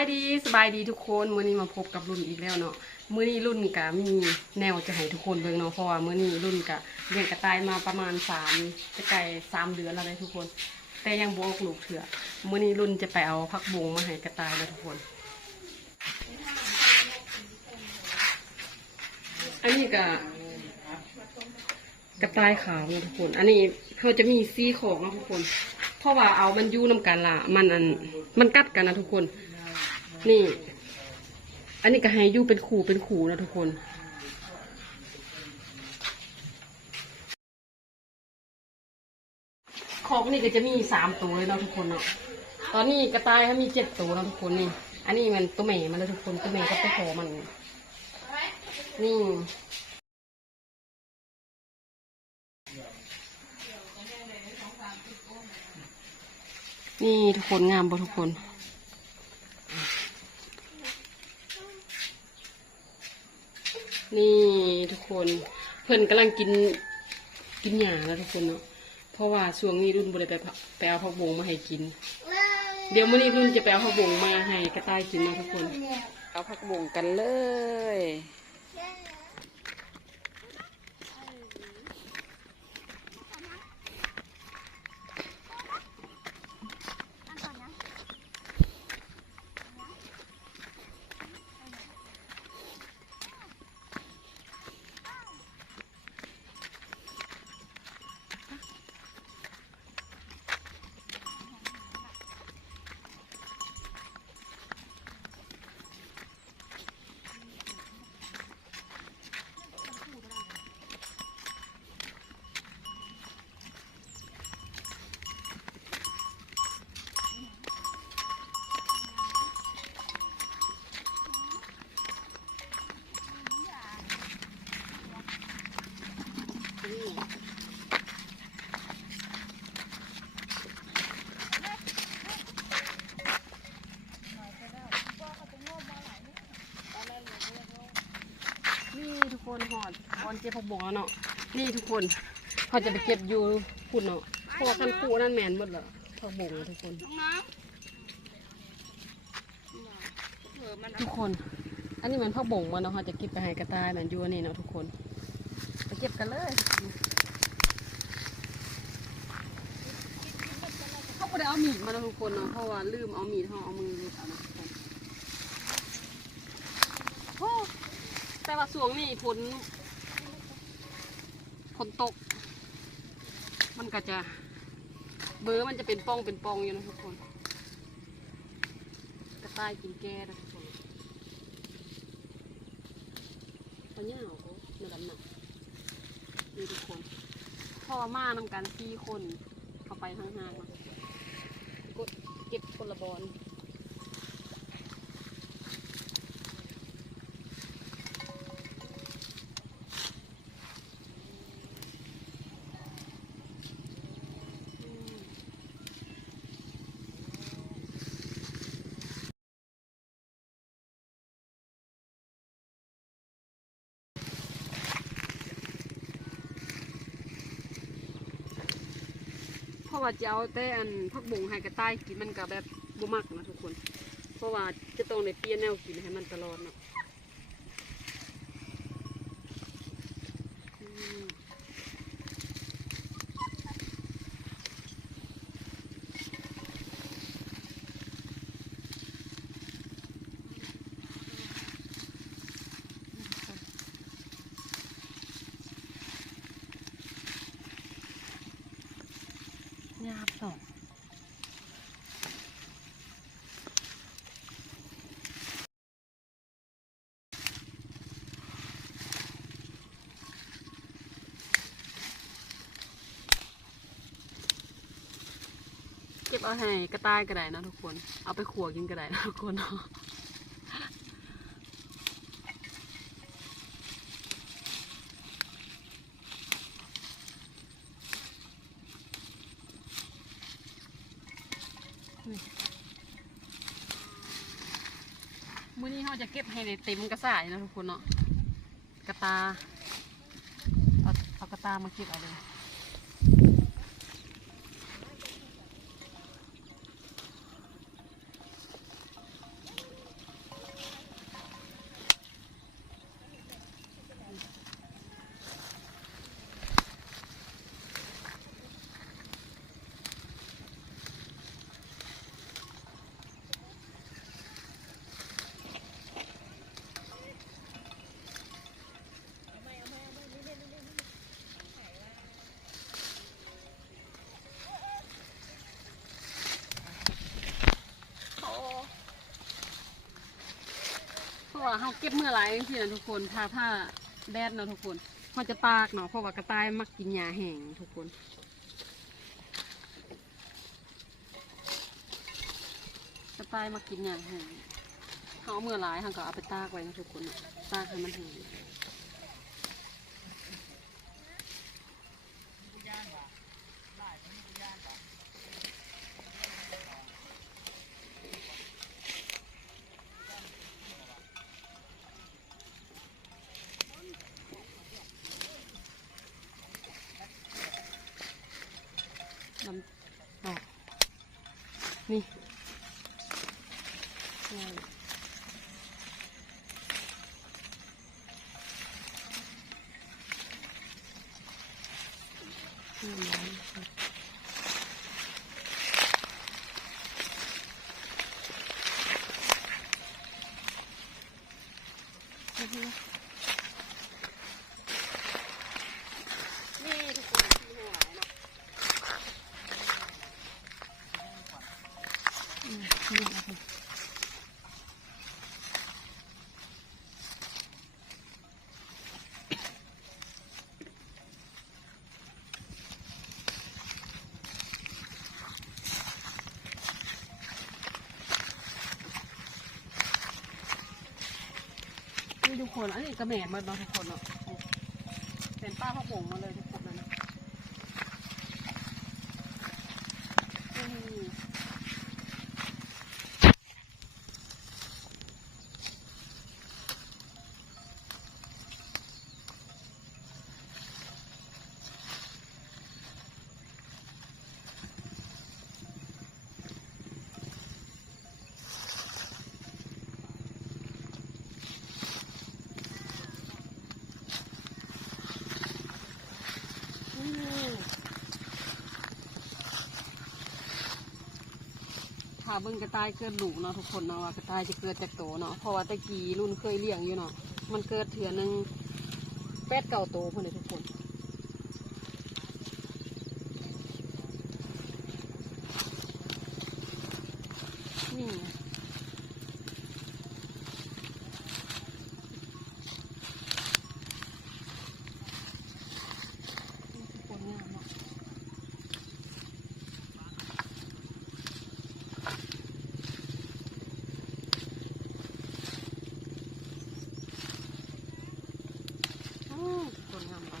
บายดีสบายดีทุกคนมื้อนี้มาพบกับรุ่นอีกแล้วเนาะมื้อนี้รุ่นกะมีแนวจะให้ทุกคนเบิ่งเนาะเพราะว่ามื้อนี้รุ่นกะเลี้ยงกระต่ายมาประมาณสามจะไก่สามเดือนแล้วเลยทุกคน แต่ยังบ่ออกลูกเถื่อมื้อนี้รุ่นจะไปเอาผักบงมาให้กระต่ายแล้วทุกคน อันนี้กะกระต่ายขาวนะทุกคน อันนี้เขาจะมีซี่ของนะทุกคน เพราะว่าเอามันยู่นำกันละมันอันมันกัดกันนะทุกคน นี่ อันนี้ก็ให้อยู่เป็นขู่เป็นขู่นะทุกคนของนี่ก็จะมีสามตัวเลยเนาะทุกคนเนาะ ตอนนี้กระต่ายเขามีเจ็ดตัวนะทุกคนนี่ อันนี้มันตัวแม่มันเลยทุกคนตัวแม่ก็ตัวพอมัน นี่ นี่ทุกคนงามบ่ทุกคน นี่ทุกคนเพื่อนกำลังกินกินหยาแล้วทุกคนเนาะเพราะว่าช่วงนี้รุ่นบริไปไปเอาผักบงมาให้กิน เดี๋ยวมื่อนี้รุ่นจะไปเอาผักบงมาให้กระต่ายกินนะทุกคน เอาผักบงกันเลย นี่ทุกคนห อดบอลเจ็บผักบงแล้วเนาะนี่ทุกคนเขาจะไปเก็บอยู่คุณเนาะพราะว่าคันคู่นั่นแมนหมดเหรอผักบงอะทุกคนทุกคน อันนี้มันผักบงมันเนาะเขาจะเก็บไปให้กระต่ายมันอยู่นี่เนาะทุกคน ไปเก็บกันเลยเขาไม่ได้เอามีดมาเนาะทุกคนเนาะเพราะว่าลืมเอามีดเขาเอามือเอาเนาะโอ้แต่ว่าสวงนี่ฝน ฝนตก มันก็จะเบอร์มันจะเป็นปองเป็นปองอยู่นะทุกคน กระต่ายกินแก้นะทุกคนเขาเหนียวเขาในกันหนักนี่ทุกคน พ่อมานำกันสี่คนเข้าไปทางห้างนะกดเก็บคนละบอล เพราะว่าจะเอาแต่อันพักบงให้กระต่ายกินมันก็แบบบ่มักนะทุกคน เพราะว่าจะต้องในเปลี่ยนแนวกินให้มันตลอดเนาะอืม ยาบสองเก็บเอาให้กระต่ายก็ได้นะทุกคน เอาไปขัวกินก็ได้นะทุกคนเนาะมื้อนี้เรา จะเก็บให้ในเต็มกระสายนะทุกคนเนาะกระตาเอาเอากระตามาเก็บเอาเลย เขาเก็บเมื่อไรที่นะทุกคนถ้าผ้าแดดเนาะทุกคนเขาจะตากเนาะเพราะว่ากระต่ายมักกินหญ้าแห้งทุกคนกระต่ายมักกินหญ้าแห้งเขาเอาเมื่อไรเขาก็เอาไปตากไว้นะทุกคนตากให้มันแห้ง ลำดอกนี่นี่นี่ คน อันนี้กระแหม่มาเนางคนเนาะเป็นป้าข้าวโป่งมาเลยทุกคนเลยนะนี่ ถ้าเบิ้งกระต่ายเกิดลูกเนาะทุกคนเนาะว่ากระต่ายจะเกิดจากโตเนาะเพราะว่าตะกี้รุ่นเคยเลี้ยงอยู่เนาะมันเกิดเถื่อนึงแปดเก่าโตคนเลยทุกคนงามเนาะ อืมคนงามปะ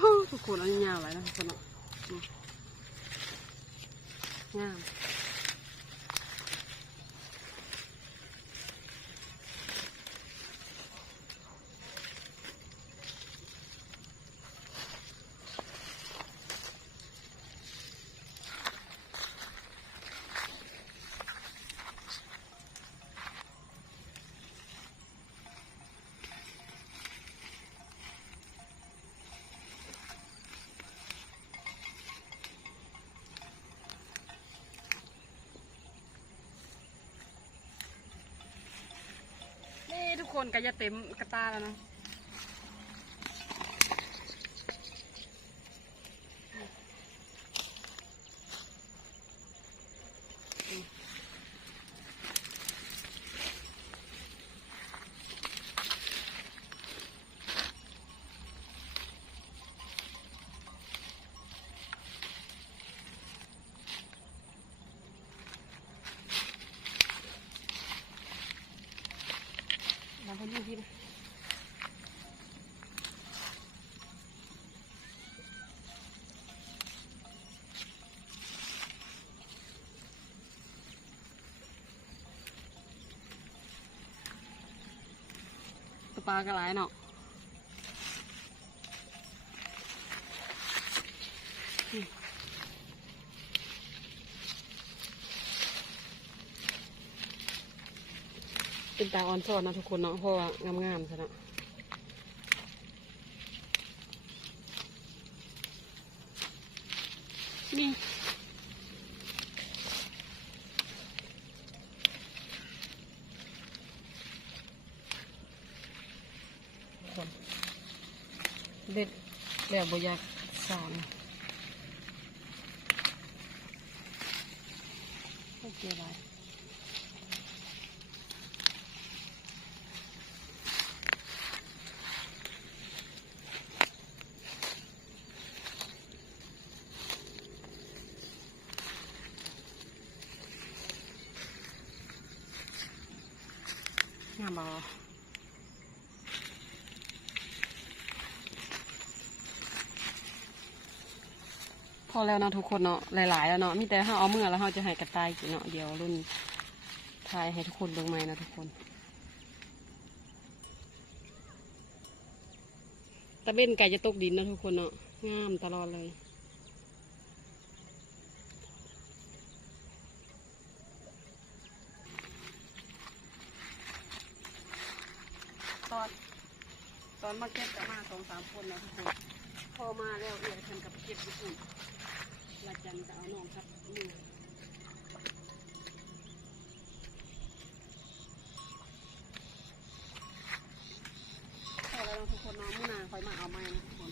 ฮู้ทุก คนอันยาวเลยนะทุกคนเนาะงาม คนก็จะเต็มกระตาแล้วเนาะ ปลากระไรเนาะเป็นตาออนซอนนะทุกคนเนาะเพราะว่างามๆซะนะนี่ แล้วบ่อยากสานโอเคไว้งามบ่ พ อแล้วเนาะทุกคนเนาะหลายๆแล้วเนาะมีแต่ถ้าเอาเมื่อแล้วเราจะให้กระต่ายกินเนาะเดี๋ยวรุ่นทายให้ทุกคนเบิ่งใหมนะทุกคนตะเบ็นไก่จะตกดินนะทุกคนเนาะงามตลอดเลยตอนตอนมาเก็บกับมาสองสามคนนะทุกคนพอมาแล้วเอียทำกับเก็บญี่ปุ่น จันก็เอาน้องครับมือพอแล้วทุกคนน้องมื่อนาคอยมาเอาไม้นะทุกคน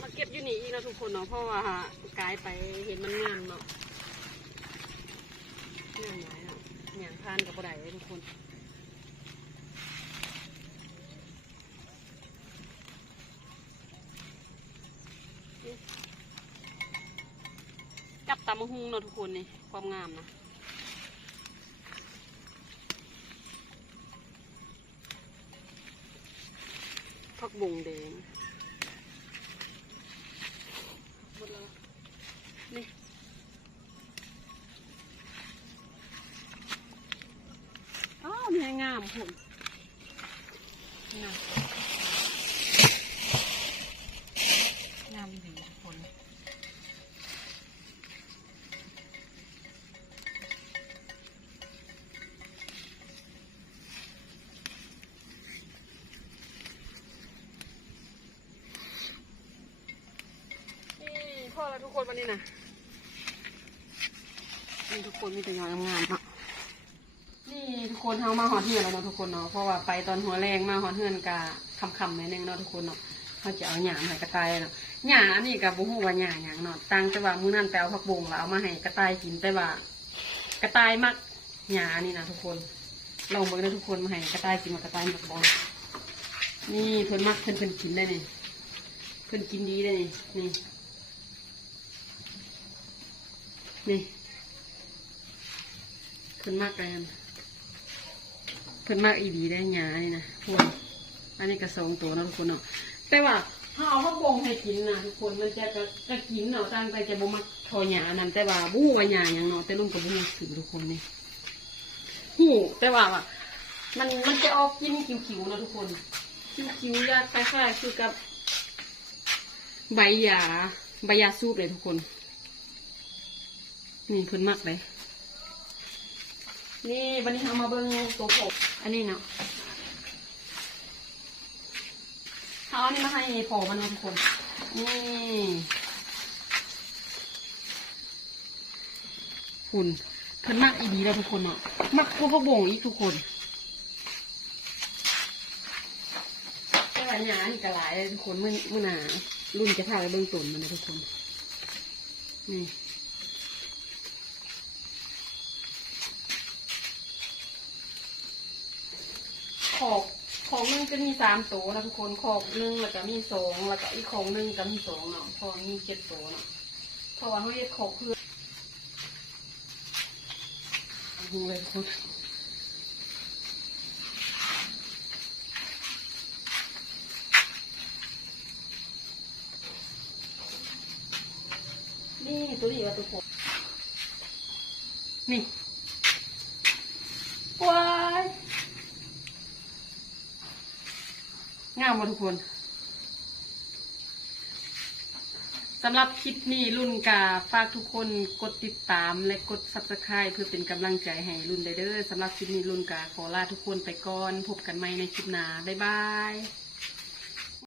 มาเก็บอยู่นี่อีกนะทุกคนเนาะเพราะว่ากายไปเห็นมันงามเนาะงามหลายเนาะอย่างพานกับกระไดเลยทุกคน กับตำมะฮุงเนาะทุกคนนี่ความงามนะผักบุงแดงหมดแล้วนี่อ้าวนี่งามผมงาม อแล้วทุกคนวันนี้นะนี่ทุกคนมีแต่ยอดงามๆเนาะนี่ทุกคนเฮามาหอดเฮือนแล้วเนาะทุกคนเนาะเพราะว่าไปตอนหัวแรงมาหอดเฮือนกะคำๆหน่อยหนึงเนาะทุกคนเนาะเขาจะเอาหยางให้กระต่ายเนาะหยางอันนี้กับบุหูว่าหยางหยางเนาะตั้งแต่ว่ามื้อนั้นไปเอาผักบงแล้วเอามาให้กระต่ายกินแต่ว่ากระต่ายมักหยานี่นะทุกคนลองเบิ่งนะทุกคนมาให้กระต่ายกินมากระต่ายมักบอลนี่เพิ่นมักเพิ่นเพิ่นกินได้นี่เพิ่นกินดีได้นี่นี่ นี่เพิ่นมากกันเพิ่นมากอีดีได้หยานี่นะพวกอันนี้ก็สองตัวนะทุกคนเนาะแต่ว่าถ้าเอาข้าวบงให้กินนะทุกคนมันจะก็กินเนาะตั้งแต่จะบ่มักทอหยานั่นแต่ว่าบู้ว่าหยาอย่างเนาะแต่ลุงก็บ่ฮู้คือทุกคนนี่ฮู้แต่ว่าว่ามันมันจะออกกินคิวๆนะทุกคนคิวๆยากคล้ายๆคือกับ ใบหยาใบหยาสูบเลยทุกคน นี่เพิ่นมักเลย นี่วันนี้เอามาเบิ้งตัวผมอันนี้เนาะเอาอันนี้มาให้พอมันเนาะทุกคน นี่คุณเพิ่นมักอีดีแล้วทุกคนเนาะ มักพวกพวกบงอีกทุกคนแต่ว่าหยานี่กระหลายเลยทุกคนมื่อมื่อหนารุ่นจะพาไปเบิ้งตุนมันนะทุกคน นี่ อบของหนึงจะมีสามตัวนะทุกคนขอบหนึ่งแล้วก็มีสองแล้วก็อีกของหนึ่งก็มีสองเนาะพอมีเจ็ดตัวเนาะเพราะว่าเขาเรียกขอบเพื่อดูเลยทุกคนนี่ตัวนี้ว่าตัวผมนี่ว้าย งามมาทุกคนสำหรับคลิปนี้รุ่นกาฝากทุกคนกดติดตามและกด subscribe เพื่อเป็นกำลังใจให้รุ่นเด้อสำหรับคลิปนี้รุ่นกาขอลาทุกคนไปก่อน พบกันใหม่ในคลิปหน้า บ๊ายบาย